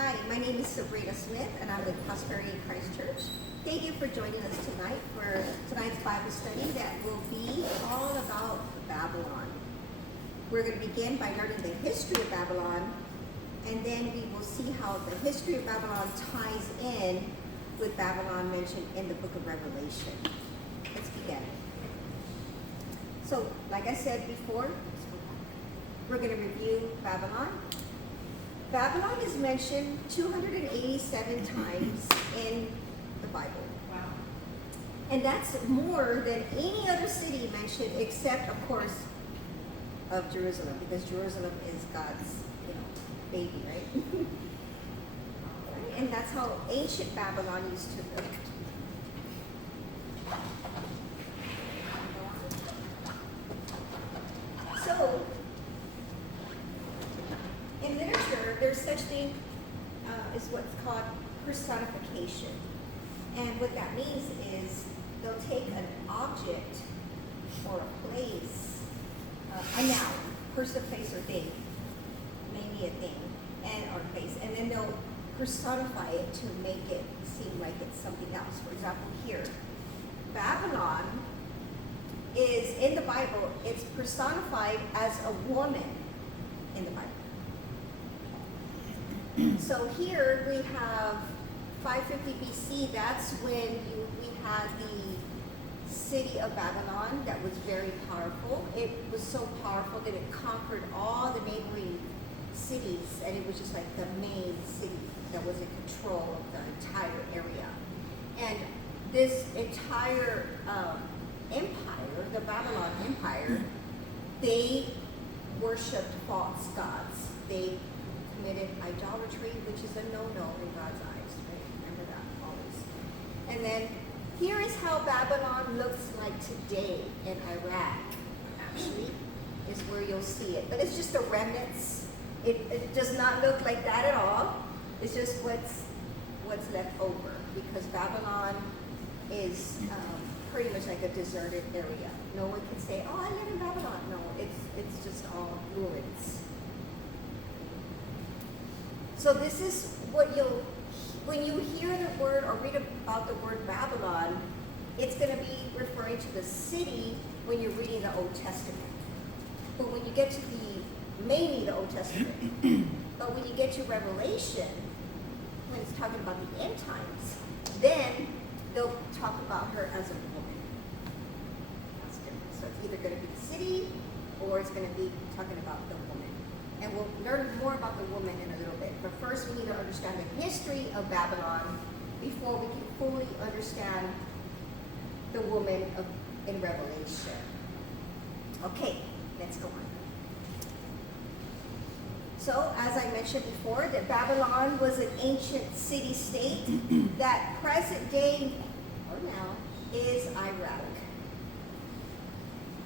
Hi, my name is Sabrina Smith, and I'm with Prosperity Christ Church. Thank you for joining us tonight for tonight's Bible study that will be all about Babylon. We're going to begin by learning the history of Babylon, and then we will see how the history of Babylon ties in with Babylon mentioned in the book of Revelation. Let's begin. So, like I said before, we're going to review Babylon. Babylon is mentioned 287 times in the Bible. Wow. And that's more than any other city mentioned except, of course, of Jerusalem, because Jerusalem is God's, baby, right? Right? And that's how ancient Babylon used to look. So, in literature, there's such thing as what's called personification. And what that means is they'll take an object or a place, a noun, person, place, or thing, maybe a thing, and or place, and then they'll personify it to make it seem like it's something else. For example, here, Babylon is, in the Bible, it's personified as a woman in the Bible. So here we have 550 BC, that's when we had the city of Babylon that was very powerful. It was so powerful that it conquered all the neighboring cities, and it was just like the main city that was in control of the entire area. And this entire empire, the Babylon Empire, they worshipped false gods. They committed idolatry, which is a no-no in God's eyes, right? Remember that always. And then here is how Babylon looks like today in Iraq, actually, is where you'll see it. But it's just the remnants. It does not look like that at all. It's just what's left over, because Babylon is pretty much like a deserted area. No one can say, oh, I live in Babylon. No, it's just all ruins. So this is what when you hear the word or read about the word Babylon, it's going to be referring to the city when you're reading the Old Testament. But when you get to mainly the Old Testament, but when you get to Revelation, when it's talking about the end times, then they'll talk about her as a woman. That's different. So it's either going to be the city or it's going to be talking about the woman. And we'll learn more about the woman in a little bit. But first we need to understand the history of Babylon before we can fully understand the woman in Revelation. Okay, let's go on. So, as I mentioned before, that Babylon was an ancient city-state that present day, or now, is Iraq.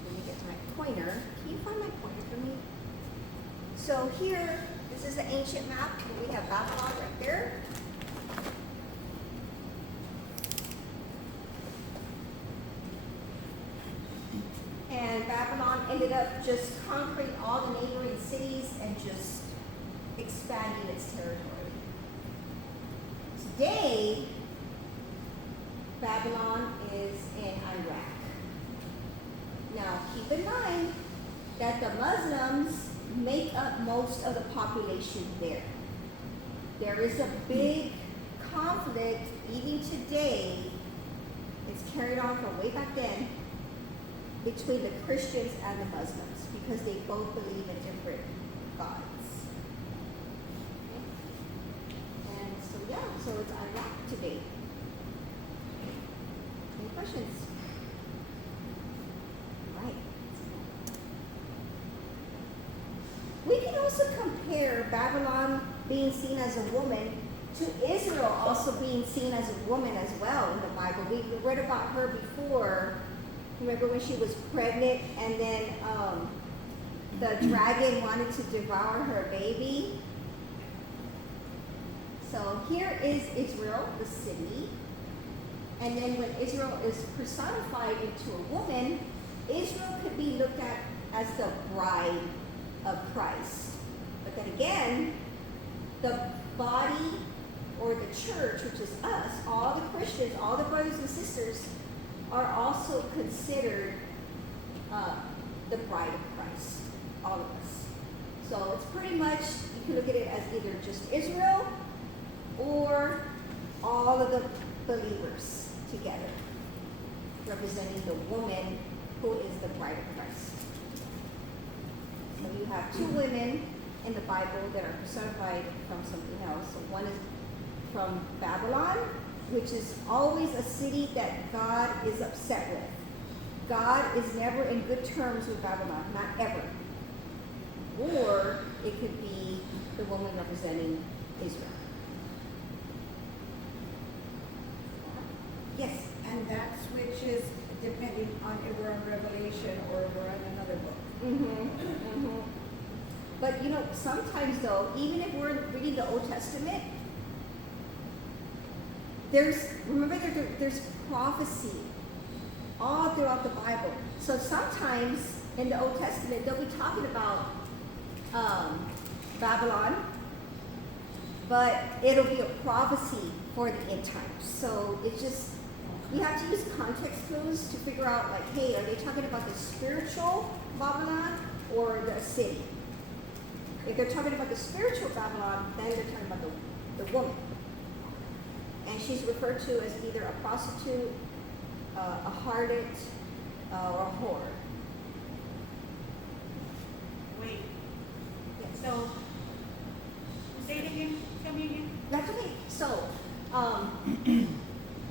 Let me get to my pointer. Can you find my pointer for me? So here, this is the ancient map, and we have Babylon right there. And Babylon ended up just conquering all the neighboring cities and just expanding its territory. Today, Babylon is in Iraq. Now, keep in mind that the Muslims make up most of the population there. There is a big conflict, even today, it's carried on from way back then, between the Christians and the Muslims, because they both believe in different gods. Okay? And so it's Iraq today. Any questions? Right. We can also compare Babylon being seen as a woman to Israel also being seen as a woman as well in the Bible. We read about her before. Remember when she was pregnant and then the dragon wanted to devour her baby? So here is Israel, the city. And then when Israel is personified into a woman, Israel could be looked at as the bride of Christ. But then again, the body or the church, which is us, all the Christians, all the brothers and sisters, are also considered the bride of Christ, all of us. So it's pretty much, you can look at it as either just Israel or all of the believers together, representing the woman who is the bride of Christ. So you have two women in the Bible that are personified from something else. So one is from Babylon, which is always a city that God is upset with. God is never in good terms with Babylon, not ever. Or it could be the woman representing Israel. Yes? And that switches depending on if we're in Revelation or if we're in another book. But you know, sometimes though, even if we're reading the Old Testament, there's prophecy all throughout the Bible. So sometimes in the Old Testament, they'll be talking about Babylon, but it'll be a prophecy for the end times. So it's just, you have to use context clues to figure out, like, hey, are they talking about the spiritual Babylon or the city? If they're talking about the spiritual Babylon, then they're talking about the woman. And she's referred to as either a prostitute, a harlot, or a whore. Wait, Yes. so, say it again, tell me again. That's okay. So,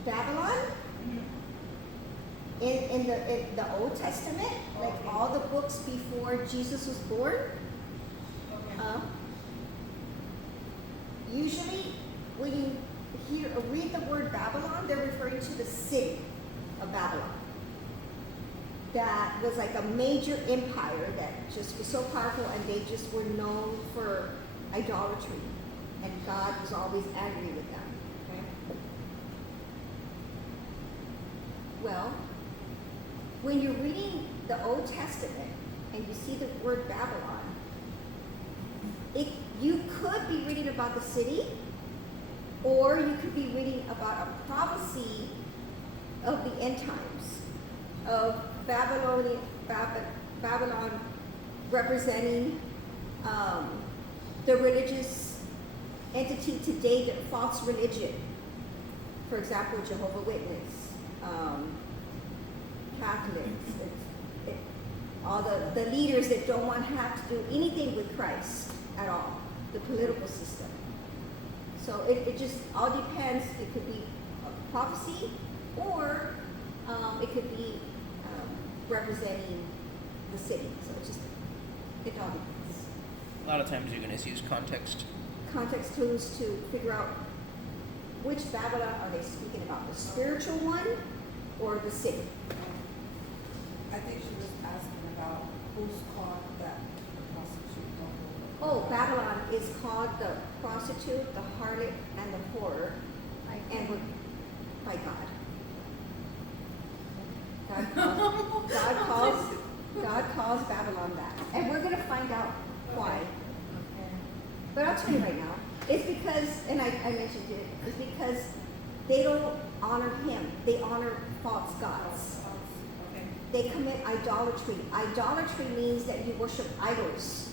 Babylon, in the Old Testament, like Okay. all the books before Jesus was born, Okay. usually when you read the word Babylon, they're referring to the city of Babylon. That was like a major empire that just was so powerful, and they just were known for idolatry, and God was always angry with them. Okay? Well, when you're reading the Old Testament and you see the word Babylon, you could be reading about the city, or you could be reading about a prophecy of the end times, of Babylon representing the religious entity today, the false religion. For example, Jehovah's Witness, Catholics, all the leaders that don't want to have to do anything with Christ at all, the political system. So it just all depends. It could be a prophecy, or it could be representing the city. So it all depends. A lot of times you're going to use context. Context clues to figure out which Babylon are they speaking about, the spiritual one or the city. I think she was asking about who's called that prostitute. Oh, Babylon is called the prostitute, the harlot, and the whore, and by God. God calls Babylon that, and we're going to find out why. But I'll tell you right now, it's because, and I mentioned it, it's because they don't honor Him. They honor false gods. Okay. They commit idolatry. Idolatry means that you worship idols.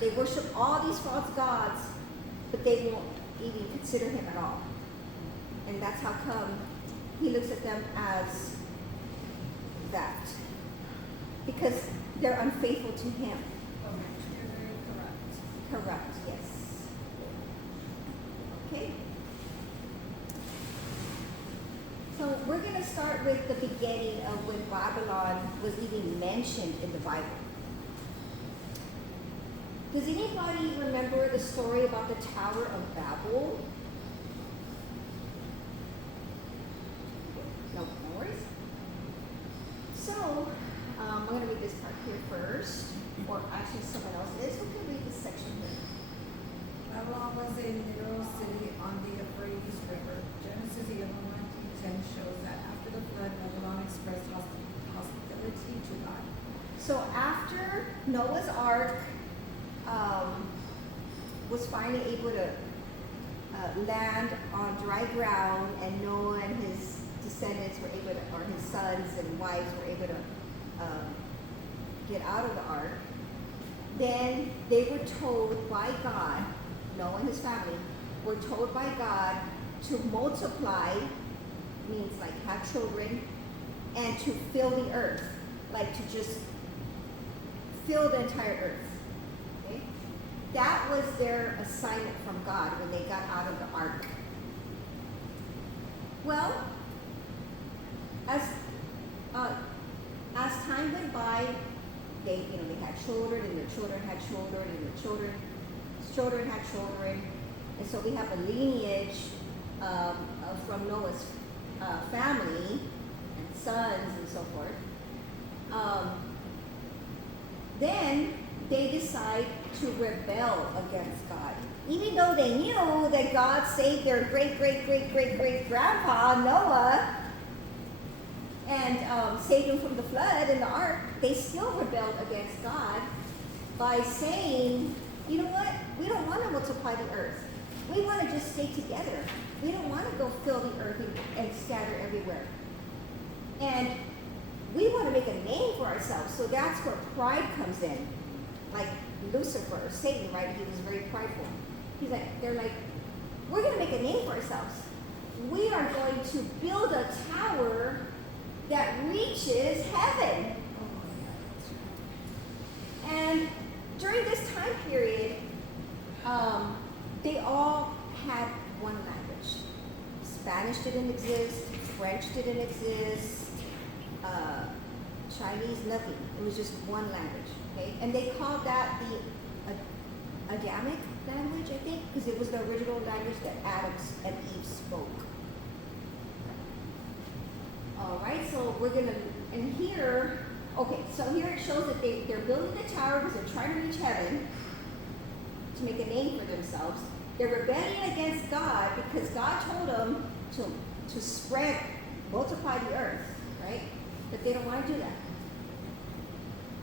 They worship all these false gods, but they won't even consider Him at all. And that's how come He looks at them as that. Because they're unfaithful to Him. You're very correct. Correct, yes. Okay. So we're going to start with the beginning of when Babylon was even mentioned in the Bible. Does anybody remember the story about the Tower of Babel? No worries. So, I'm going to read this part here first, or actually someone else is. Who can read this section here? Babylon was a literal city on the Euphrates River. Genesis 11:10 shows that after the flood, Babylon expressed hostility to God. So after Noah's Ark, was finally able to land on dry ground, and Noah and his descendants were able to, or his sons and wives were able to get out of the ark, then they were told by God, Noah and his family were told by God to multiply, means like have children, and to fill the earth, like to just fill the entire earth. Okay? That was their assignment from God when they got out of the ark. Well, as time went by, they had children, and their children had children, and their children had children, and so we have a lineage from Noah's family and sons and so forth. Then they decide to rebel against God, even though they knew that God saved their great grandpa Noah and saved him from the flood in the ark. They still rebelled against God by saying, you know what? We don't want to multiply the earth. We want to just stay together. We don't want to go fill the earth and scatter everywhere. And we want to make a name for ourselves. So that's where pride comes in. Like Lucifer, Satan, right? He was very prideful. They're like, we're going to make a name for ourselves. We are going to build a tower that reaches heaven. And during this time period, they all had one language. Spanish didn't exist, French didn't exist, Chinese, nothing. It was just one language, okay? And they called that the Adamic language, I think, because it was the original language that Adam and Eve spoke. All right, so we're gonna, and here, okay, so here it shows that they're building the tower because they're trying to reach heaven to make a name for themselves. They're rebelling against God because God told them to spread, multiply the earth, right? But they don't want to do that.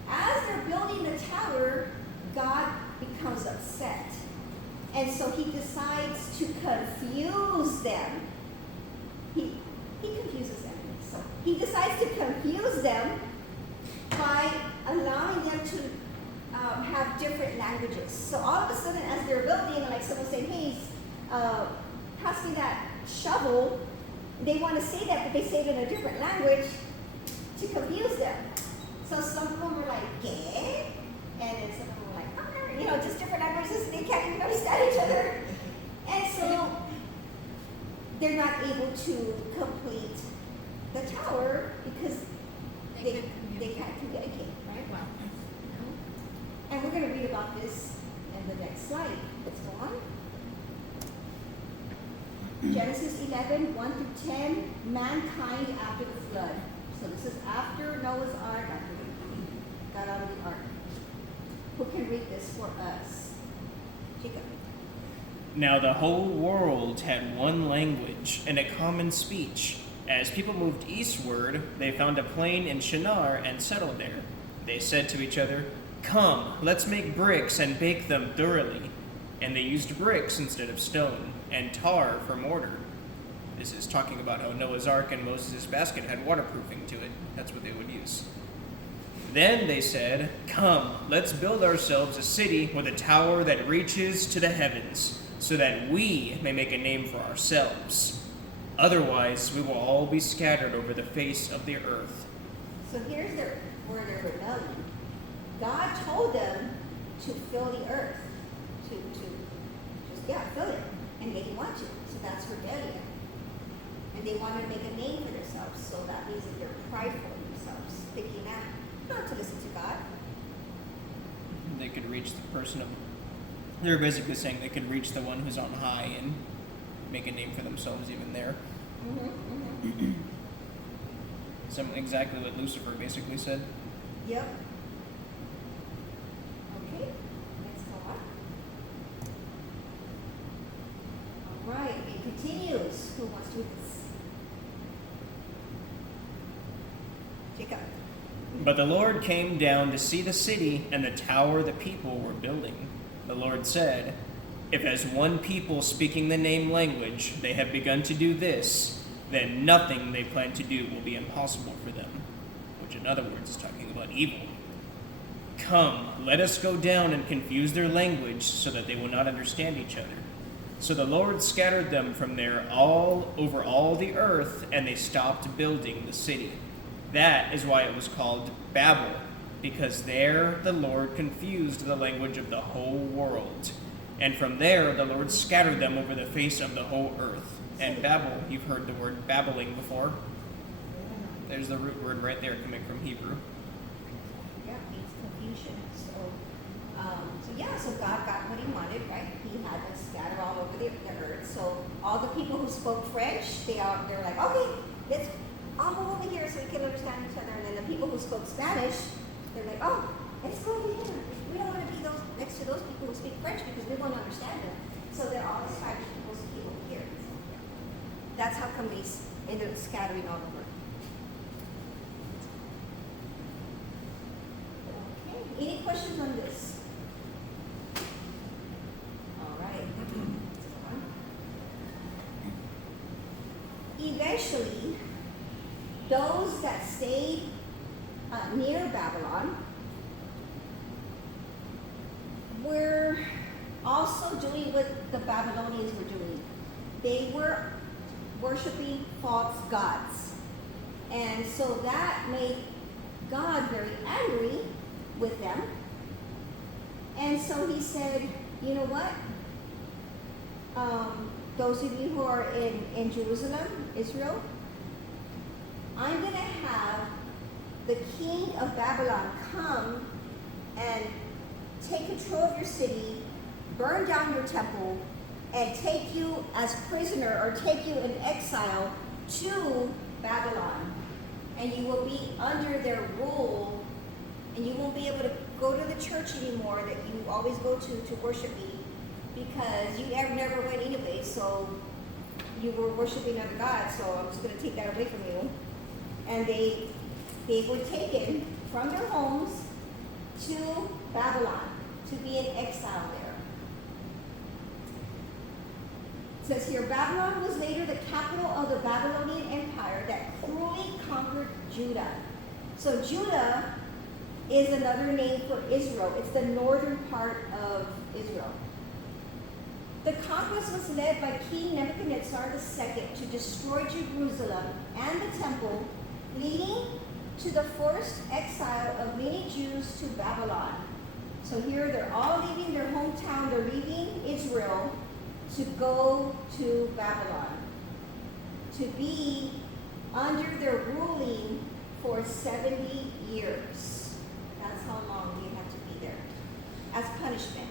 As they're building the tower, God becomes upset. And so he decides to confuse them. He confuses them. So he decides to confuse them by allowing them to have different languages. So all of a sudden, as they're building, like someone saying, hey, pass me that shovel, they want to say that, but they say it in a different language to confuse them. So some of them were like, ¿qué? And then some of them were like, "Arr," just different languages, and they can't even understand each other. And so they're not able to complete the tower because they can't communicate, right? Wow. And we're going to read about this in the next slide. Let's go on. Genesis 11, 1 through 10, mankind after the flood. So this is after Noah's Ark, after they got out of the ark. Who can read this for us? Jacob. Now the whole world had one language and a common speech. As people moved eastward, they found a plain in Shinar and settled there. They said to each other, "Come, let's make bricks and bake them thoroughly." And they used bricks instead of stone, and tar for mortar. This is talking about how Noah's Ark and Moses' basket had waterproofing to it. That's what they would use. Then they said, "Come, let's build ourselves a city with a tower that reaches to the heavens, so that we may make a name for ourselves. Otherwise, we will all be scattered over the face of the earth." So here's where they're rebelling. God told them to fill the earth, to just fill it, and they didn't want to. So that's rebellion. And they wanted to make a name for themselves. So that means that they're prideful in themselves, thinking that not to listen to God. They could reach the person of... They're basically saying they could reach the one who's on high and make a name for themselves even there. Exactly what Lucifer basically said. Yep. Okay, let's go on. All right, it continues. Who wants to do this? Jacob. But the Lord came down to see the city and the tower the people were building. The Lord said, If as one people speaking the name language they have begun to do this, then nothing they plan to do will be impossible for them, which in other words is talking about evil. Come, let us go down and confuse their language so that they will not understand each other. So the Lord scattered them from there all over all the earth, and they stopped building the city. That is why it was called Babel, because there the Lord confused the language of the whole world. And from there the Lord scattered them over the face of the whole earth. And Babel, you've heard the word babbling before. There's the root word right there coming from Hebrew. Yeah, means confusion. So God got what he wanted, right? He had them scattered all over the earth. So all the people who spoke French, they're like, okay, let's all go over here so we can understand each other. And then the people who spoke Spanish, they're like, oh, let's go over here. We don't want to be next to those people who speak French because we want to understand them. So they're all the Spanish people who speak over here. That's how come they ended up scattering all over. Okay, any questions on this? All right. Eventually, those that stayed near Babylon were also doing what the Babylonians were doing. They were worshiping false gods. And so that made God very angry with them. And so he said, you know what? Those of you who are in Jerusalem, Israel, I'm going to have the king of Babylon come and take control of your city, burn down your temple, and take you as prisoner or take you in exile to Babylon. And you will be under their rule, and you won't be able to go to the church anymore that you always go to worship me, because you never went anyway, so you were worshiping other gods, so I'm just going to take that away from you. And they were taken from their homes to Babylon to be in exile there. It says here, Babylon was later the capital of the Babylonian Empire that cruelly conquered Judah. So Judah is another name for Israel. It's the northern part of Israel. The conquest was led by King Nebuchadnezzar II to destroy Jerusalem and the temple, leading to the forced exile of many Jews to Babylon. So here they're all leaving their hometown, they're leaving Israel to go to Babylon, to be under their ruling for 70 years. That's how long they have to be there as punishment.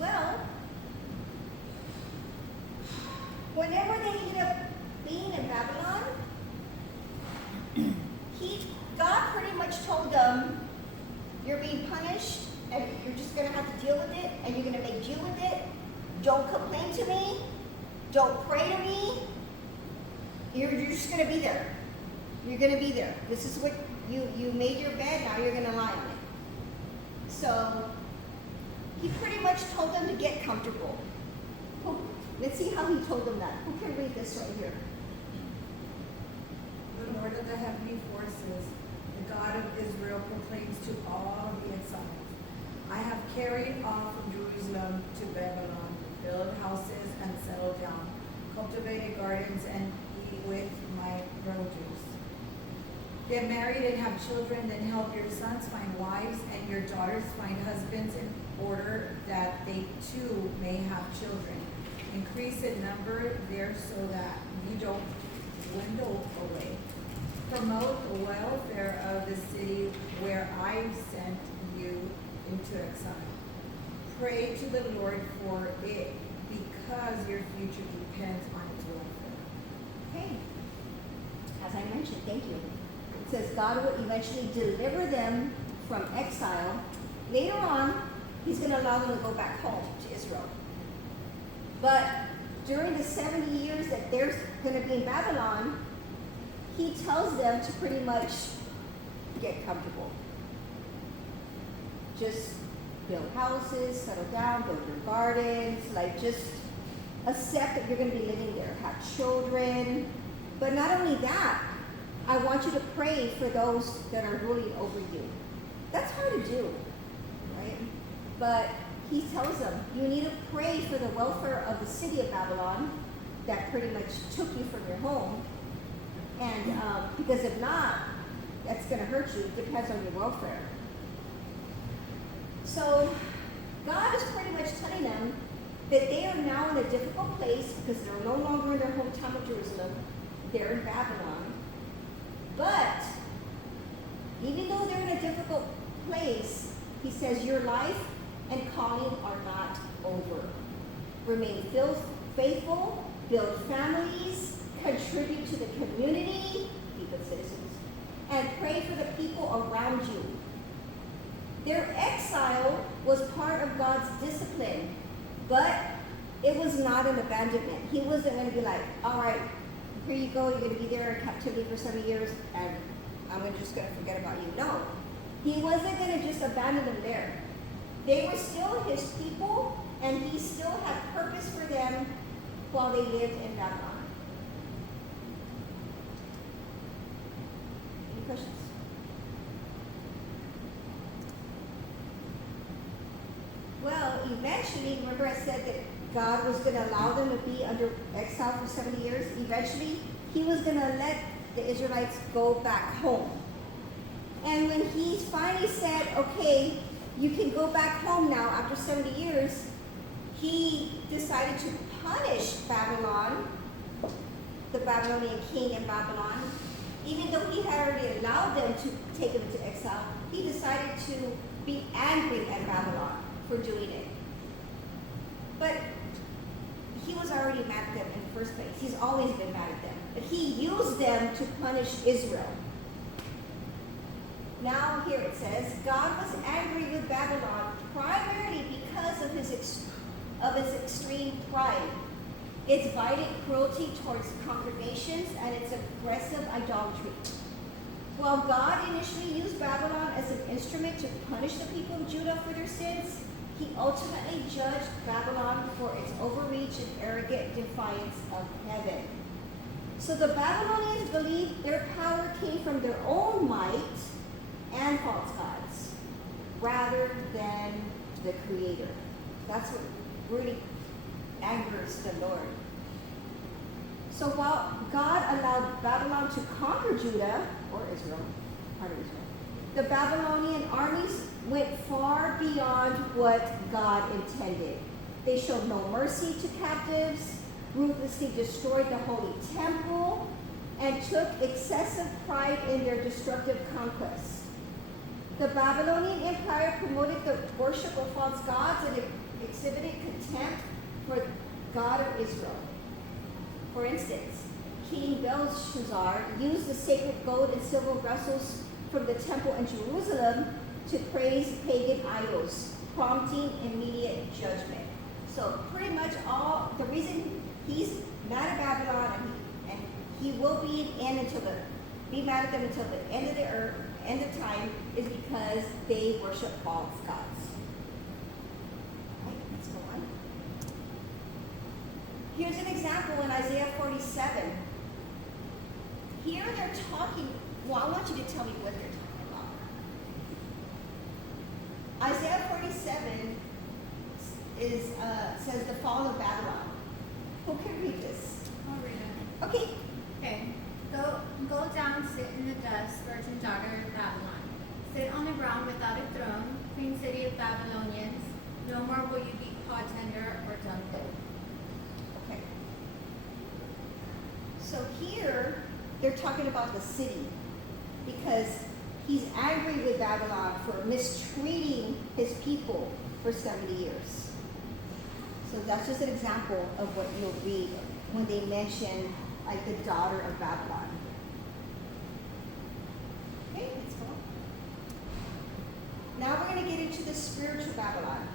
Well, whenever they ended up being in Babylon, God pretty much told them, you're being punished, and you're just going to have to deal with it, and you're going to make deal with it. Don't complain to me. Don't pray to me. You're just going to be there. You're going to be there. This is what you made your bed, now you're going to lie on it. So he pretty much told them to get comfortable. Let's see how he told them that. Who can read this right here? The Lord of the heavenly forces, the God of Israel, proclaims to all the exiles, I have carried off from Jerusalem to Babylon, build houses and settle down, cultivated gardens and eat with my produce. Get married and have children, then help your sons find wives and your daughters find husbands in order that they too may have children. Increase in number there so that you don't dwindle away. Promote the welfare of the city where I sent you into exile. Pray to the Lord for it, because your future depends on its welfare. Okay. As I mentioned, thank you. It says God will eventually deliver them from exile. Later on, he's going to allow them to go back home to Israel. But during the 70 years that they're going to be in Babylon, he tells them to pretty much get comfortable. Just build houses, settle down, build your gardens, like just accept that you're going to be living there, have children. But not only that, I want you to pray for those that are ruling over you. That's hard to do, right? But he tells them, you need to pray for the welfare of the city of Babylon that pretty much took you from your home. And because if not, that's going to hurt you. It depends on your welfare. So God is pretty much telling them that they are now in a difficult place because they're no longer in their hometown of Jerusalem. They're in Babylon. But even though they're in a difficult place, he says your life and calling are not over. Remain faithful, build families, contribute to the community, be good citizens, and pray for the people around you. Their exile was part of God's discipline, but it was not an abandonment. He wasn't going to be like, all right, here you go, you're going to be there in captivity for 7 years, and I'm just going to forget about you. No, he wasn't going to just abandon them there. They were still his people, and he still had purpose for them while they lived in Babylon. Any questions? Well, eventually, remember I said that God was going to allow them to be under exile for 70 years? Eventually, he was going to let the Israelites go back home. And when he finally said, okay, you can go back home now after 70 years, he decided to punish Babylon, the Babylonian king in Babylon. Even though he had already allowed them to take them into exile, he decided to be angry at Babylon for doing it. But he was already mad at them in the first place. He's always been mad at them. But he used them to punish Israel. Now here it says, God was angry with Babylon primarily because of his extreme pride, its violent cruelty towards congregations, and its aggressive idolatry. While God initially used Babylon as an instrument to punish the people of Judah for their sins, he ultimately judged Babylon for its overreach and arrogant defiance of heaven. So the Babylonians believed their power came from their own might and false gods, rather than the Creator. That's what really angers the Lord. So while God allowed Babylon to conquer Judah, or Israel, part of Israel, the Babylonian armies went far beyond what God intended. They showed no mercy to captives, ruthlessly destroyed the holy temple, and took excessive pride in their destructive conquests. The Babylonian Empire promoted the worship of false gods and exhibited contempt for God of Israel. For instance, King Belshazzar used the sacred gold and silver vessels from the temple in Jerusalem to praise pagan idols, prompting immediate judgment. So pretty much the reason he's mad at Babylon and he will be mad at them until the end of the earth, end of time, is because they worship false gods. Right, let's go on. Here's an example in Isaiah 47. Here they're talking, well, I want you to tell me what they're talking about. Isaiah 47 says the fall of Babylon. Who can read this? I'll read it. Okay. Okay. Go down, sit in the dust, virgin daughter of Babylon. Sit on the ground without a throne, queen city of Babylonians. No more will you be called tender or dunghill. Okay. So here they're talking about the city because he's angry with Babylon for mistreating his people for 70 years. So that's just an example of what you'll read when they mention like the daughter of Babylon. Okay, let's go. Now we're going to get into the spiritual Babylon.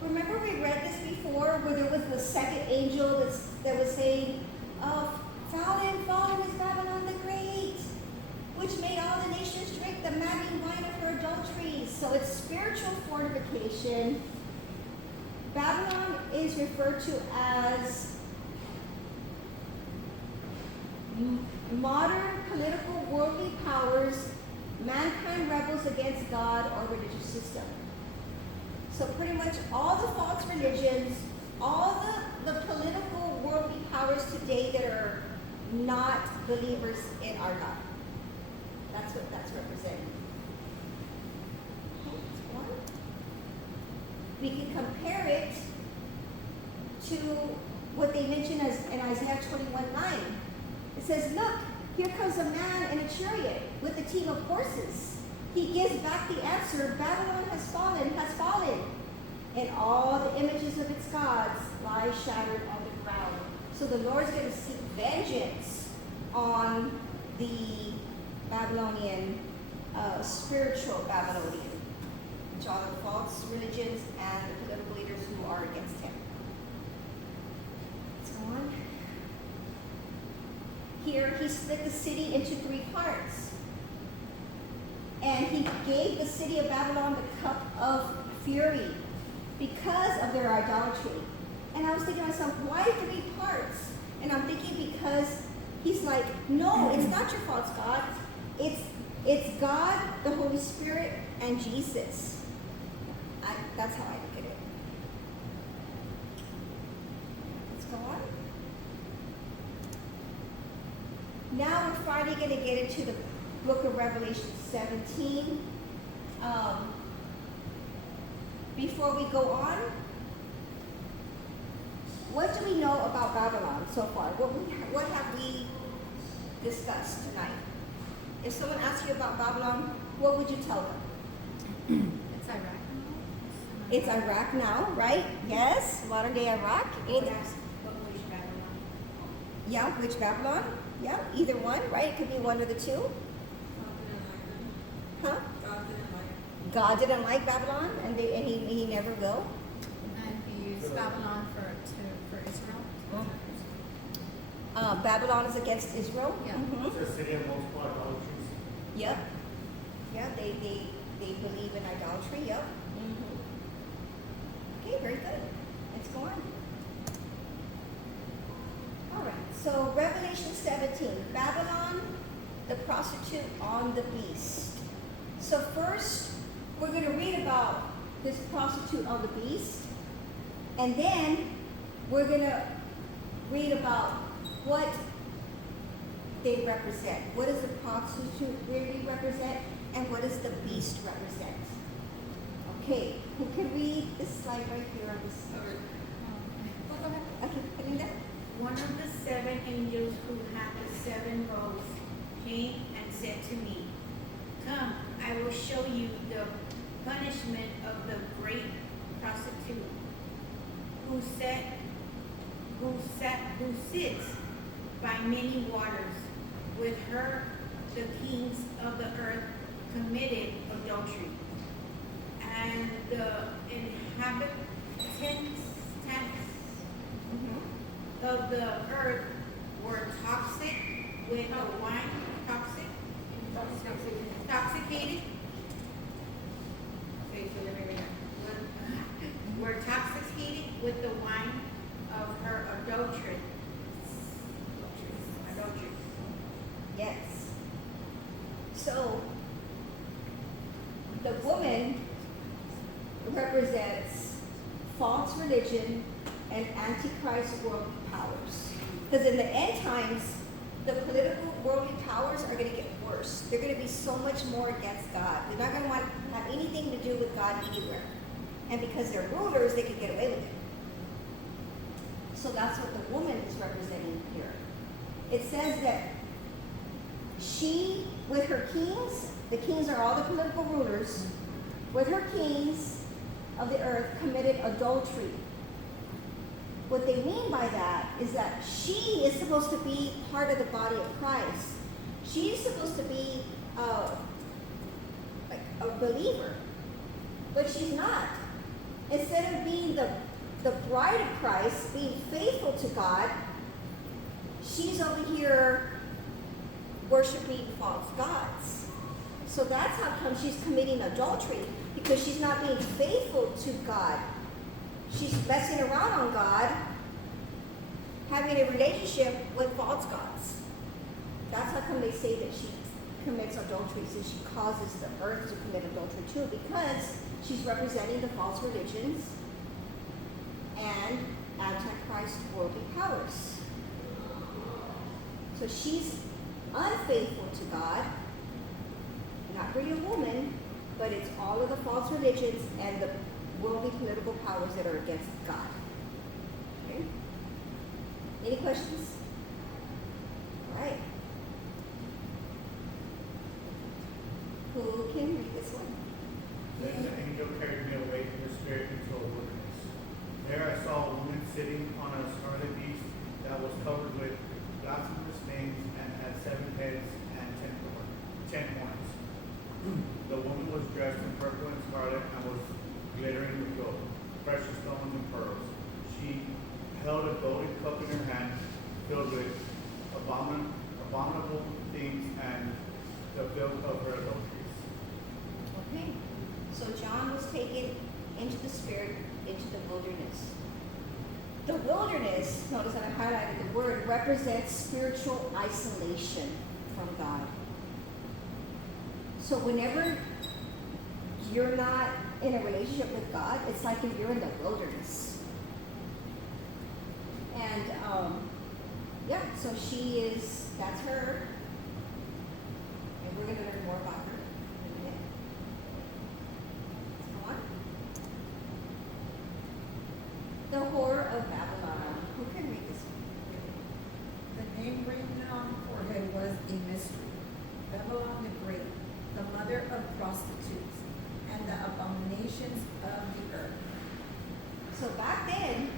Remember we read this before where there was the second angel that was saying, of fallen, fallen is Babylon the Great, which made all the nations drink the madding wine of her adulteries. So it's spiritual fortification. Babylon is referred to as modern political worldly powers, mankind rebels against God or religious system. So pretty much all the false religions, all the political worldly powers today that are not believers in our God. That's what that's representing. Okay, let's go on. We can compare it to what they mention as in Isaiah 21:9. It says, look, here comes a man in a chariot with a team of horses. He gives back the answer, Babylon has fallen, and all the images of its gods lie shattered on the ground. So the Lord's going to seek vengeance on the Babylonian, spiritual Babylonian, which are the false religions and the political leaders who are against him. Let's go on. Here, he split the city into 3 parts. And he gave the city of Babylon the cup of fury because of their idolatry. And I was thinking to myself, why 3 parts? And I'm thinking because he's like, no, it's not your fault, God. It's God, the Holy Spirit, and Jesus. That's how I look at it. Let's go on. Now we're finally going to get into the book of Revelation 17. Before we go on, what do we know about Babylon so far? What have we discussed tonight? If someone asks you about Babylon, what would you tell them? It's Iraq. It's Iraq now, right? Yes, modern day Iraq. It's, Which Babylon? yeah, which Babylon? Yeah, either one, right? It could be one of the two. Huh? God didn't like Babylon, and he never will. And he used Babylon for Israel. Babylon is against Israel. Yeah. Mhm. It's a city of multiple idolatries. Yep. Yeah, they believe in idolatry. Yep. Okay, very good. Let's go on. All right. So Revelation 17, Babylon, the prostitute on the beast. So first, we're going to read about this prostitute on the beast, and then we're going to read about what they represent. What does the prostitute really represent, and what does the beast represent? Okay, who can read this slide right here on this? Okay, Anita? One of the 7 angels who had the 7 bowls came and said to me, come, I will show you the punishment of the great prostitute who sits by many waters. With her, the kings of the earth committed adultery, and the inhabitants of the earth were toxic with the wine, intoxicated. Okay, so let me read that. Were intoxicated with the wine of her adultery. Yes. So, the woman represents false religion and antichrist worldly powers. Because in the end times, the political worldly powers are going to get worse. They're going to be so much more against God. They're not going to want to have anything to do with God anywhere. And because they're rulers, they can get away with it. So that's what the woman is representing here. It says that she, with her kings, the kings are all the political rulers, with her kings of the earth committed adultery. What they mean by that is that she is supposed to be part of the body of Christ. She's supposed to be like a believer, but she's not. Instead of being the bride of Christ, being faithful to God, she's over here worshiping false gods. So that's how come she's committing adultery, because she's not being faithful to God. She's messing around on God, having a relationship with false gods. That's how come they say that she commits adultery, so she causes the earth to commit adultery too, because she's representing the false religions and Antichrist worldly powers. So she's unfaithful to God, not really a woman, but it's all of the false religions and the worldly political powers that are against God. Okay? Any questions? All right. Who can read this one? Then the angel carried me away in the spirit into a wilderness. There I saw a woman sitting on a scarlet beast that was covered with blasphemous names and had 7 heads and 10 horns. The woman was dressed in purple and scarlet and was glittering with gold, precious stones and pearls. She held a golden cup in her hand filled with abominable things and the filth of her adulteries. Okay. So John was taken into the spirit, into the wilderness. The wilderness, notice that I highlighted the word, represents spiritual isolation from God. So whenever you're not in a relationship with God, it's like if you're in the wilderness. And yeah, so that's her. And we're going to learn more about her in a minute. Come on. The Whore of Babylon. Who can read this one? The name written on her forehead was a mystery. Babylon the Great, the mother of prostitutes and the abominations of the earth. So back then,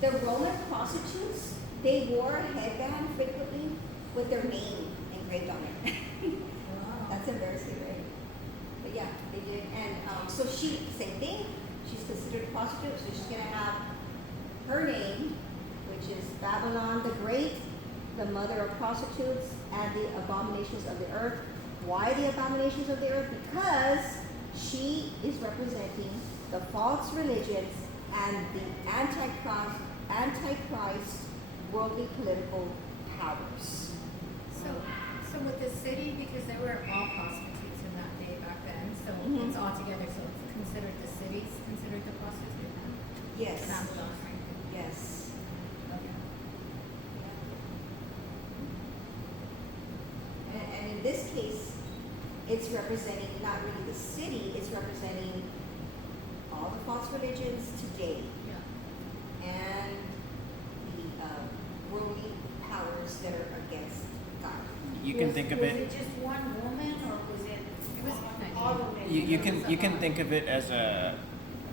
the Roman prostitutes, they wore a headband frequently with their name engraved on it. Wow. That's embarrassing, right? But yeah, they did. And so same thing, she's considered a prostitute, so she's going to have her name, which is Babylon the Great, the mother of prostitutes and the abominations of the earth. Why the abominations of the earth? Because she is representing the false religions and the Antichrist worldly political powers. So with the city, because there were all prostitutes in that day back then, so Mhm. it's all together, so it's considered the city's considered the prostitute now? Yes. Babylon, right? Yes. Okay. And in this case, it's representing not really the city, it's representing all the false religions today Yeah. and the worldly powers that are against God. You can think of Was it. it just one woman or was it? It was all the women? You can think of it as a.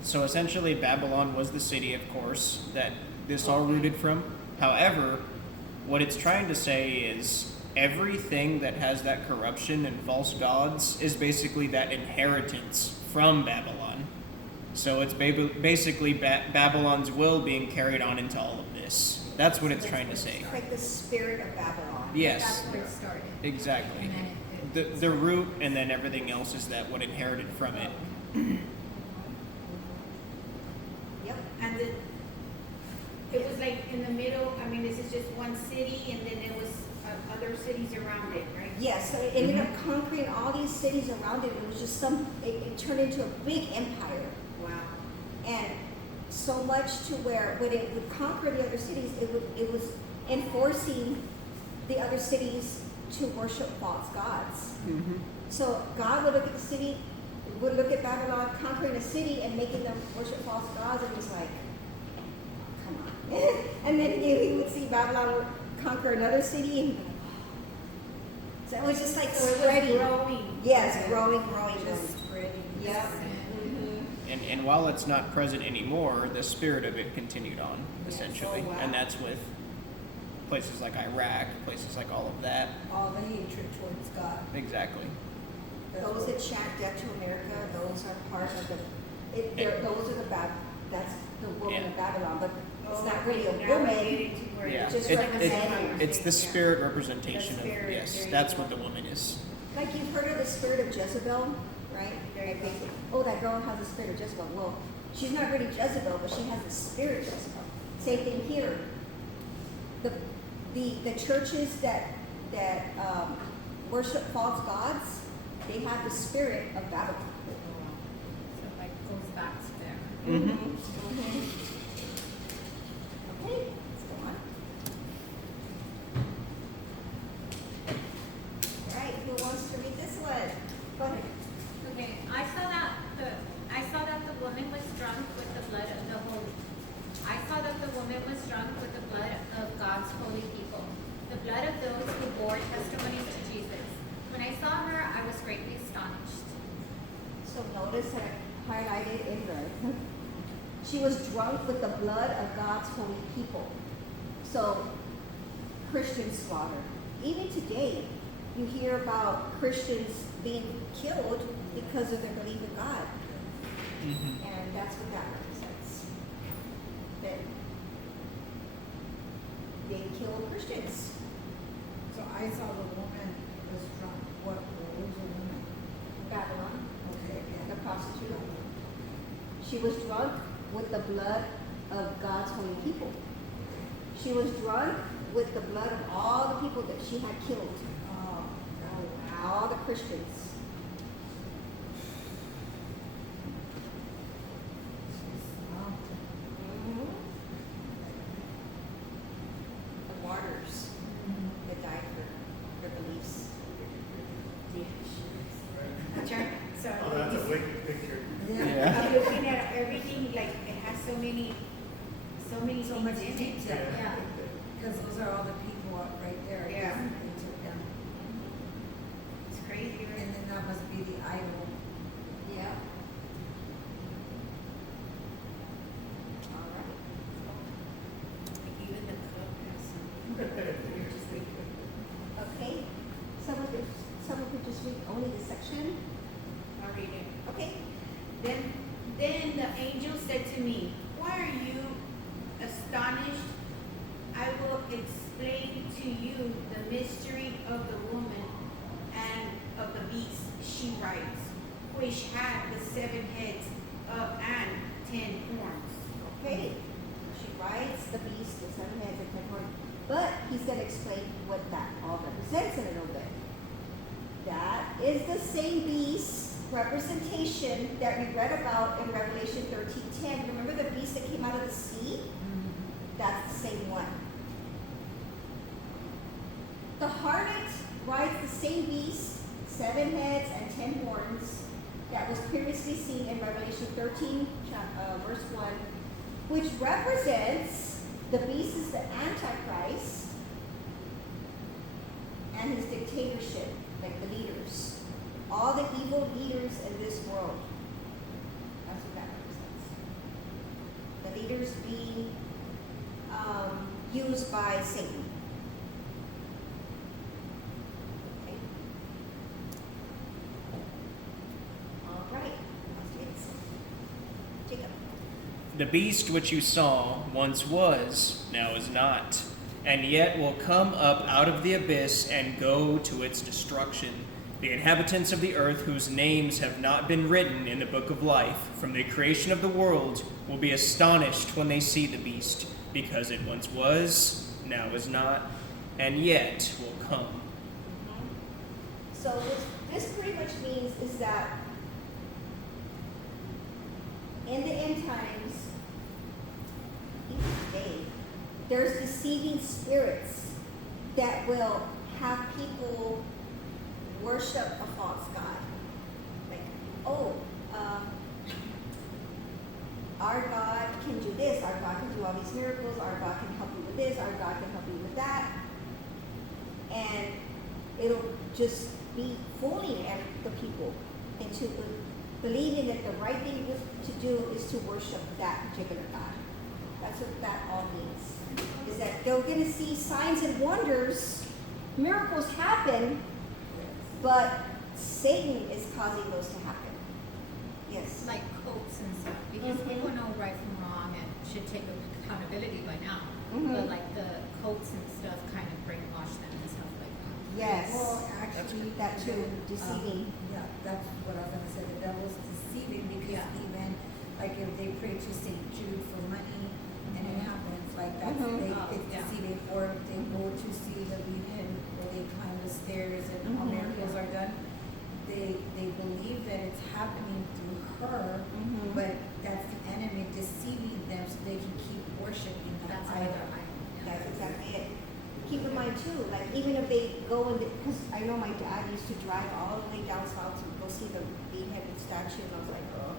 So essentially, Babylon was the city, of course, that this all rooted from. However, what it's trying to say is everything that has that corruption and false gods is basically that inheritance from Babylon. So it's basically Babylon's will being carried on into all of this. That's what it's trying to say. It's like the spirit of Babylon. Yes, That's where it started. exactly. And then it The root and then everything else is that what inherited from it. Yep. And it was like in the middle, I mean, this is just one city and then there was other cities around it, right? Yes, so it ended up conquering all these cities around it. It was just it turned into a big empire. Wow. And so much to where when it would conquer the other cities, it was enforcing the other cities to worship false gods. So God would look at the city, would look at Babylon conquering a city and making them worship false gods, and he was like, come on. And then he would see Babylon would conquer another city, and he'd be like, wow. So it was just like So it was spreading. growing. Yes, growing. Just spreading. Yep. And while it's not present anymore, the spirit of it continued on, essentially. Oh, wow. And that's with places like Iraq, places like all of that. All the hatred towards God. Exactly. That's Those what- that chant death to America, those are part of Yeah. those are that's the woman Yeah. of Babylon, but it's Oh, not really a now we're woman. getting to word. Yeah, Just it, representing. it's the spirit representation The spirit, of, yes, there you that's go. what the woman is. Like you've heard of the spirit of Jezebel, right? There you Like go. they say, oh, that girl has the spirit of Jezebel. Well, she's not really Jezebel, but she has the spirit of Jezebel. Same thing here. The churches that worship false gods, they have the spirit of Babylon. So it like goes back to there. Mm-hmm. Okay, let's go on. All right, who wants to read this one? Go ahead. Okay, I saw that the woman was drunk with the blood of the holy. I saw that the woman was drunk with the blood of God's holy people, the blood of those who bore testimonies to Jesus. When I saw her, I was greatly astonished. So notice that I highlighted in red. She was drunk with the blood of God's holy people. So Christian slaughter. Even today, you hear about Christians being killed because of their belief in God. Mm-hmm. And that's what that represents. That they kill Christians. So I saw the woman was drunk. What was the woman? Babylon, Okay, the yeah. prostitute. She was drunk with the blood of God's holy people. She was drunk with the blood of all the people that she had killed. Oh, All the Christians. wow. The martyrs that died for their beliefs. That's right. So Oh, that's a wicked picture. Yeah. I'm looking at everything, like, it has so many So things much in it. detail. Yeah. Because those are all the people right there. I Yeah. guess they took them. It's crazy, right? And then that must be the idol. Yeah. All right. Like, even the cook has some. Okay. Someone could just read only the section. I'll read it. Okay. Then the angel said to me, "Why are you astonished? I will explain to you the mystery of the woman and of the beast she rides, which had the 7 heads and 10 horns." Okay. She rides the beast with 7 heads and 10 horns. But he's going to explain what that all represents in a little bit. That is the same beast representation that we read about in Revelation 13:10. Remember the beast that came out of the sea? That's the same one. The harlot rides the same beast, 7 heads and 10 horns, that was previously seen in Revelation 13, verse 1, which represents the beast is the Antichrist and his dictatorship, like the leaders. All the evil leaders in this world. That's what that represents. The leaders being used by Satan. Okay. All right. Let's read this. Jacob. The beast which you saw once was, now is not, and yet will come up out of the abyss and go to its destruction. The inhabitants of the earth whose names have not been written in the book of life from the creation of the world will be astonished when they see the beast, because it once was, now is not, and yet will come. So what this pretty much means is that in the end times, even today, there's deceiving spirits that will have people worship a false god. Like, oh, our God can do this, our God can do all these miracles, our God can help you with this, our God can help you with that. And it'll just be fooling the people into believing that the right thing to do is to worship that particular God. That's what that all means. Is that they're going to see signs and wonders, miracles happen, but Satan is causing those to happen. Yes. Like cults and stuff, because Mhm. people know right from wrong and should take accountability by now. but like the coats and stuff kind of brainwash them and stuff like that. Yes. Well, actually, That too, even, deceiving. Yeah, that's what I was gonna say, the devil's deceiving, because Yeah. even, like, if they pray to Saint Jude for money, and it happens, like, that's, Mhm. Oh, it's yeah. deceiving, or if they go to see the Virgin, or they climb the stairs and all Mhm. miracles are done, they believe that it's happening through her, Mhm. but that's the enemy deceiving them so they can keep worshiping that That's idol. another idol. Yeah. That's exactly it. Keep in mind too, like even if they go and, because I know my dad used to drive all the way down south to go see the beheaded statue, and I was like, oh.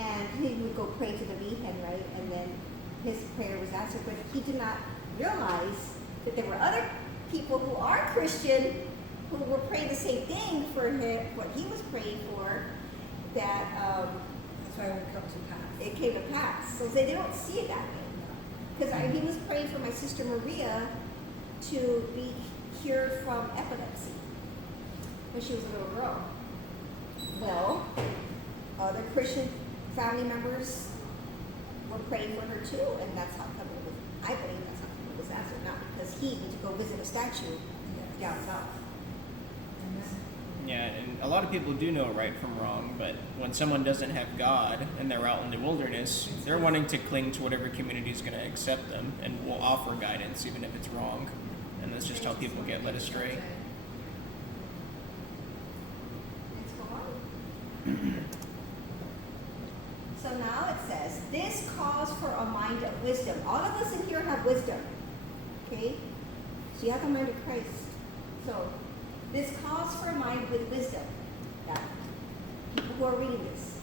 And he would go pray to the behead, right? And then his prayer was answered, but he did not realize that there were other people who are Christian who were praying the same thing for him, what he was praying for, that That's why it would come to pass. it came to pass. So they don't see it that way. Because he was praying for my sister Maria to be cured from epilepsy when she was a little girl. Well, other Christian family members were praying for her too, and that's how come it was, I believe that's how come it was answered, not because he went to go visit a statue down south. Yeah, and a lot of people do know right from wrong, but when someone doesn't have God and they're out in the wilderness, they're wanting to cling to whatever community is going to accept them and will offer guidance even if it's wrong. And that's just how people get led astray. Let's go on. So now it says, this calls for a mind of wisdom. All of us in here have wisdom. Okay? So you have the mind of Christ. So this calls for a mind with wisdom. That people who are reading this.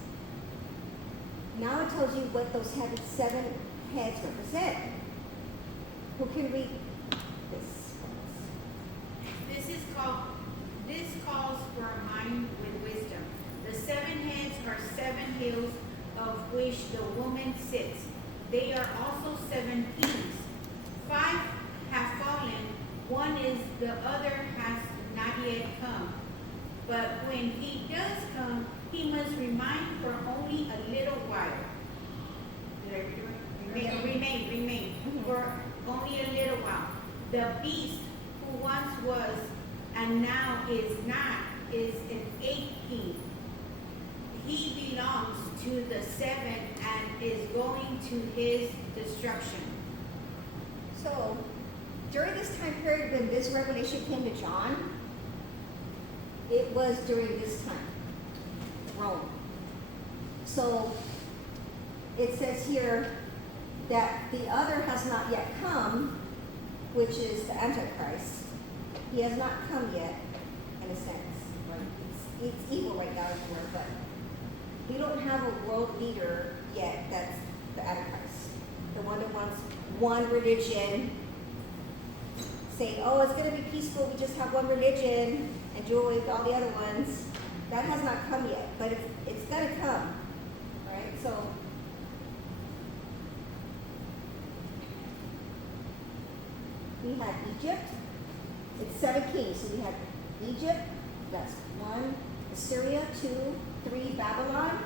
Now it tells you what those seven heads represent. Who can read this? This calls for a mind with wisdom. The 7 heads are 7 hills of which the woman sits. They are also 7 kings. 5 have fallen, one is, the other has not yet come. But when he does come, he must remain for only a little while. Did I read it right? Remain, for only a little while. The beast who once was and now is not is an 8th king. He belongs to the 7 and is going to his destruction. So, during this time period when this revelation came to John, it was during this time, Rome. So, it says here that the other has not yet come, which is the Antichrist. He has not come yet, in a sense. Right? It's evil right now everywhere, but we don't have a world leader yet that's the Antichrist. The one that wants one religion, say, oh, it's going to be peaceful, we just have one religion, enjoy with all the other ones. That has not come yet, but it's going to come. Right? So, we had Egypt. It's 7 kings. So we had Egypt, that's 1, Assyria, 2, 3, Babylon,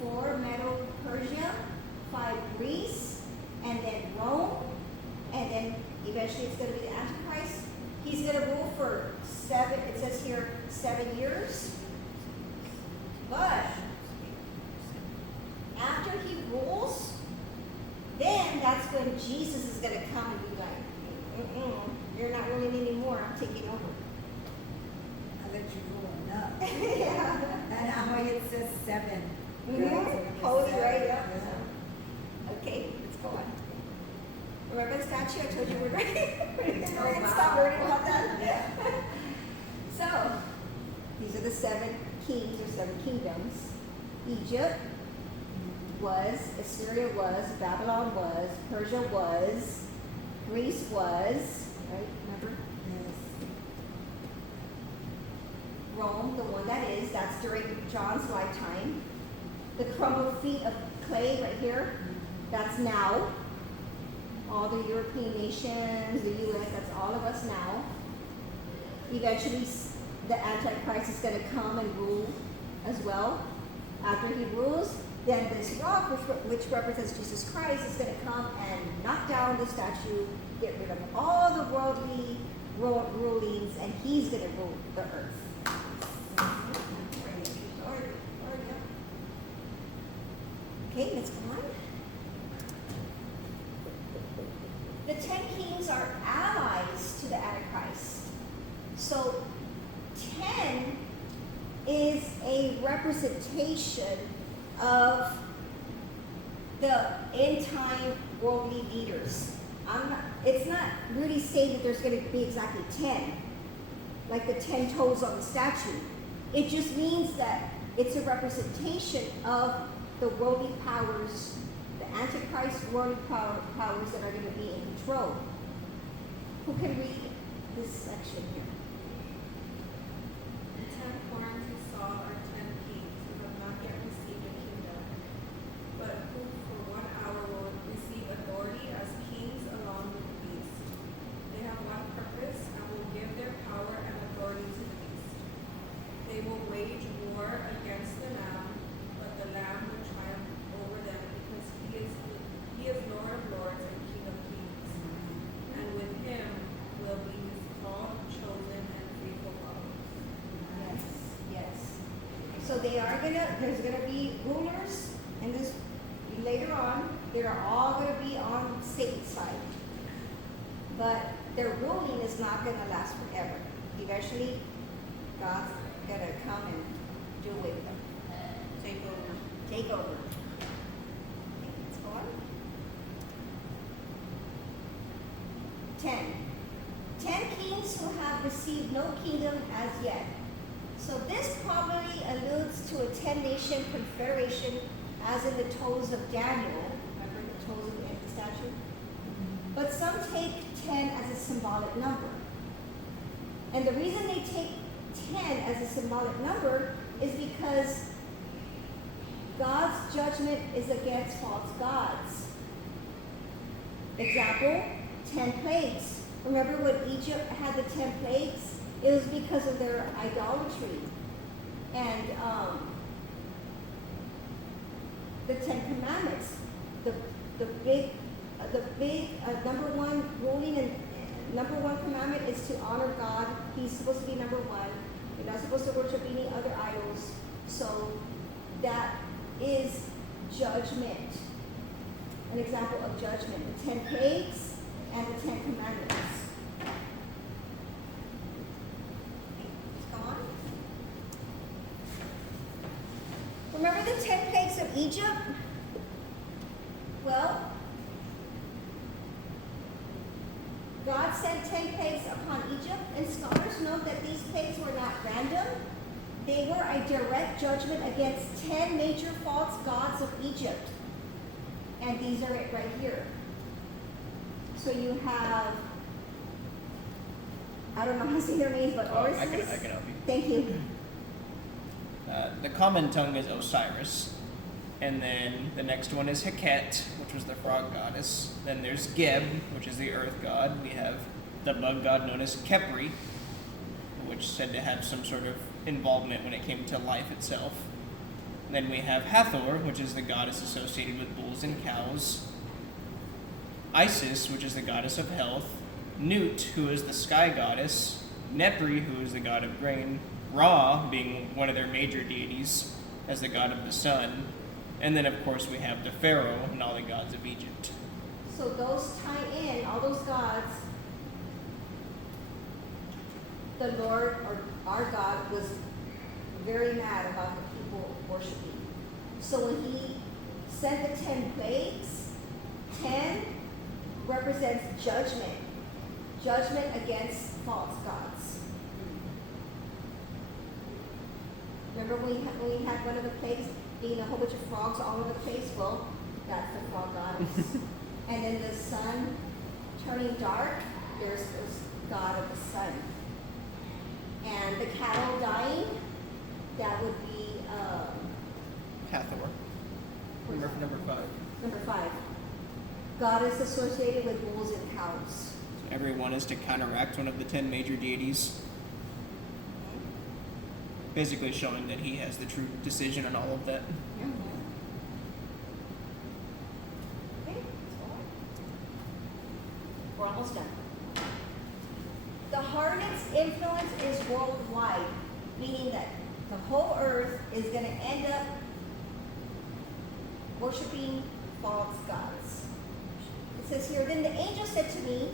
4, Medo-Persia, 5, Greece, and then Rome, and then eventually it's going to be the Antichrist. He's going to rule for 7, it says here, 7 years. But after he rules, then that's when Jesus is going to come and be like, you're not ruling anymore, I'm taking over. I'll let you go enough. Yeah. And how it says 7. Mhm. Holy, right, yeah. Okay, let's go on. Remember the statue? I told you we're ready. Stop worrying about that. Yeah. So, these are the 7 kings or 7 kingdoms. Egypt was, Assyria was, Babylon was, Persia was, Greece was, right? Remember? Rome, the one that is, that's during John's lifetime. The crumbled feet of clay right here, that's now. All the European nations, the U.S., that's all of us now. Eventually, the Antichrist is going to come and rule as well. After he rules, then this rock, which represents Jesus Christ, is going to come and knock down the statue, get rid of all the worldly rulings, and he's going to rule the earth. Okay, let's go on. The 10 kings are allies to the Antichrist. So 10 is a representation of the end time worldly leaders. It's not really saying that there's going to be exactly 10, like the 10 toes on the statue. It just means that it's a representation of the worldly powers, the Antichrist worldly powers that are going to be in control. Who can read this section here? The 10 horns you saw are 10 kings who have not yet received a kingdom, but who for 1 hour will receive authority as kings along with the beast. They have one purpose and will give their power and authority to the beast. They will wage war against the Lamb, but the Lamb will triumph over them because he is Lord of lords and King of kings. And with him will be his called, chosen, and faithful followers. Yes. So there's gonna be rulers, and this later on, that are all gonna be on Satan's side. But their ruling is not gonna last forever. Eventually, God's gonna come and do with them. Take over. Okay, let's go on. 10. 10 kings who have received no kingdom as yet. So this probably alludes to a 10-nation confederation, as in the toes of Daniel. Remember the toes of the statue? But some take 10 as a symbolic number. And the reason they take 10 as a symbolic number is because God's judgment is against false gods. Example, 10 plagues. Remember when Egypt had the 10 plagues? It was because of their idolatry. And the 10 commandments, the big number one ruling and number one commandment is to honor God. He's supposed to be number one. You're not supposed to worship any other idols. So that is judgment. An example of judgment. The 10 plagues and the 10 commandments. Come on. Remember the 10 plagues of Egypt? Well, God sent 10 plagues upon Egypt, and scholars note that these plagues were not random. They were a direct judgment against 10 major false gods of Egypt. And these are it right here. So you have, I don't know how to say their names, but Osiris. I can help you. Thank you. The common tongue is Osiris. And then the next one is Heket, which was the frog goddess. Then there's Geb, which is the earth god. We have the bug god known as Khepri, which is said to have some sort of involvement when it came to life itself. Then we have Hathor, which is the goddess associated with bulls and cows. Isis, which is the goddess of health. Nut, who is the sky goddess. Nepri, who is the god of grain. Ra, being one of their major deities, as the god of the sun. And then, of course, we have the Pharaoh and all the gods of Egypt. So those tie in, all those gods. The Lord, or our God, was very mad about the people worshiping. So when he sent the 10 plagues, 10 represents judgment. Judgment against false gods. Remember when we had one of the plagues being a whole bunch of frogs all over the place? Well, that's the frog goddess. And then the sun turning dark, there's this god of the sun. And the cattle dying, that would be Hathor. Number 5. number 5. God is associated with bulls and cows. Every one is to counteract one of the 10 major deities, basically showing that he has the true decision on all of that. harlot's influence is worldwide, meaning that the whole earth is going to end up worshiping false gods. It says here, then the angel said to me,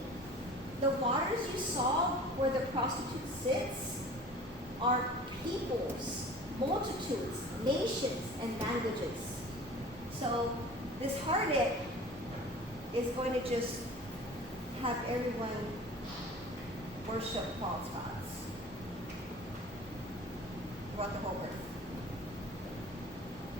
the waters you saw where the prostitute sits are peoples, multitudes, nations, and languages. So this harlot is going to just have everyone worship false gods throughout the whole earth.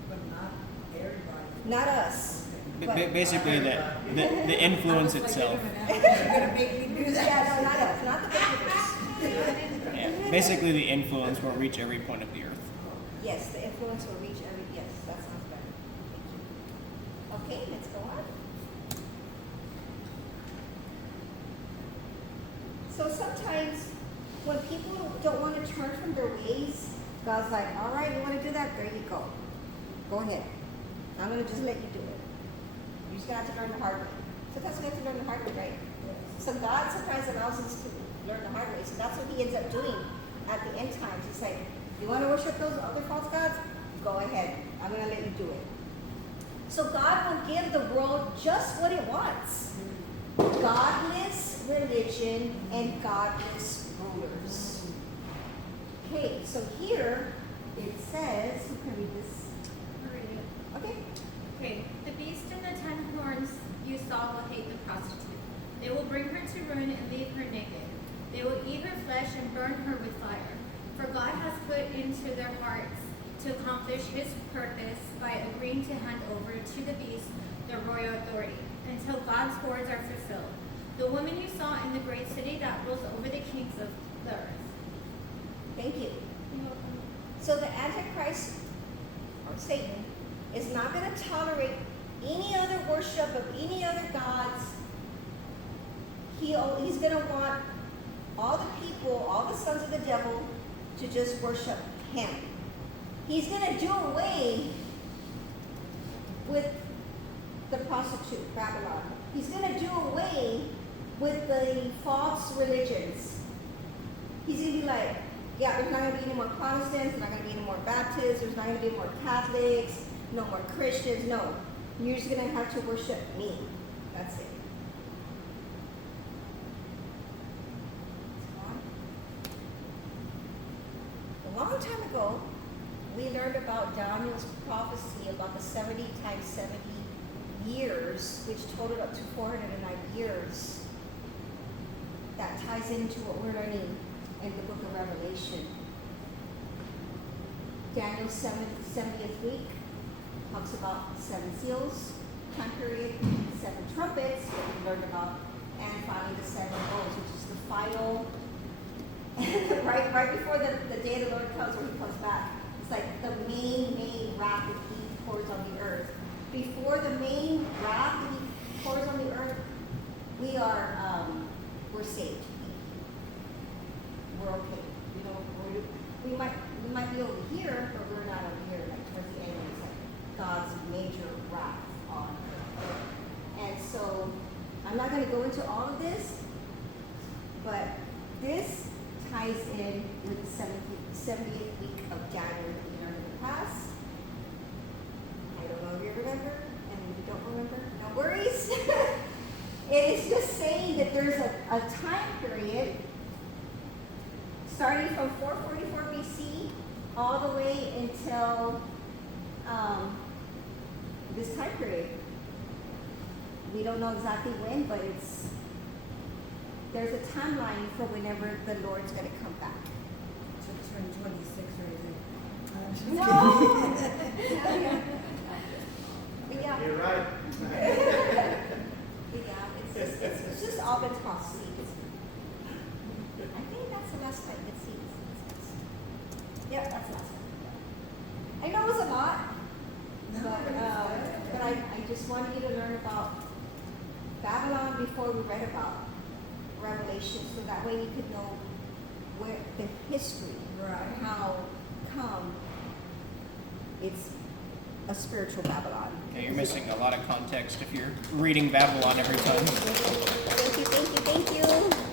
But not everybody. Not us. Basically, the influence I was like, itself. wait a minute, you're gonna make me do that? Yeah, no, not us, not the believers. Yeah, basically, the influence will reach every point of the earth. Yes, the influence will reach every, yes, that sounds better. Thank you. Okay, let's go on. So sometimes when people don't want to turn from their ways, God's like, all right, you want to do that? There you go. Go ahead. I'm going to just let you do it. You just got to learn the hard way. Sometimes we have to learn the hard way, right? So God sometimes allows us to learn the hard way. So that's what he ends up doing at the end times. He's like, you want to worship those other false gods? Go ahead. I'm going to let you do it. So God will give the world just what it wants. Godless religion and godless rulers. Okay, so here it says, who can read this? Okay. Okay, the beast and the 10 horns you saw will hate the prostitute. They will bring her to ruin and leave her naked. They will eat her flesh and burn her with fire. For God has put into their hearts to accomplish his purpose by agreeing to hand over to the beast the royal authority until God's words are fulfilled. The woman you saw in the great city that rules over the kings of the earth. Thank you. So the Antichrist, or Satan, is not going to tolerate any other worship of any other gods. He's going to want all the people, all the sons of the devil, to just worship him. He's going to do away with the prostitute, Babylon. He's going to do away with the false religions. He's going to be like, yeah, there's not going to be any more Protestants, there's not going to be any more Baptists, there's not going to be more Catholics, no more Christians, no. You're just going to have to worship me. That's it. A long time ago, we learned about Daniel's prophecy about the 70 times 70 years, which totaled up to 409 years. That ties into what we're learning in the book of Revelation. Daniel's 70th week talks about 7 seals, time period, 7 trumpets, what we learned about, and finally the 7 bowls, which is the final, right before the day of the Lord comes, when he comes back. It's like the main wrath that he pours on the earth. Before the main wrath that he pours on the earth, we are, we're saved. We're okay. You know, we might be over here, but we're not over here. Like towards the end, it's like God's major wrath on earth. And so, I'm not going to go into all of this, but this ties in with the 70th week of Daniel that we learned in the past. I don't know if you remember, and if you don't remember, no worries. It is just saying that there's a time period starting from 444 BC all the way until this time period. We don't know exactly when, but there's a timeline for whenever the Lord's going to come back. To turn 26 right there. No! But yeah. You're right. But yeah, it's just all been prophecy. I think that's the last time. Let's see. Yeah, that's the last one. I know it was a lot, but I just wanted you to learn about Babylon before we read about Revelation, so that way you could know where the history, Right. how come it's a spiritual Babylon. Okay, you're missing a lot of context if you're reading Babylon every time. Thank you.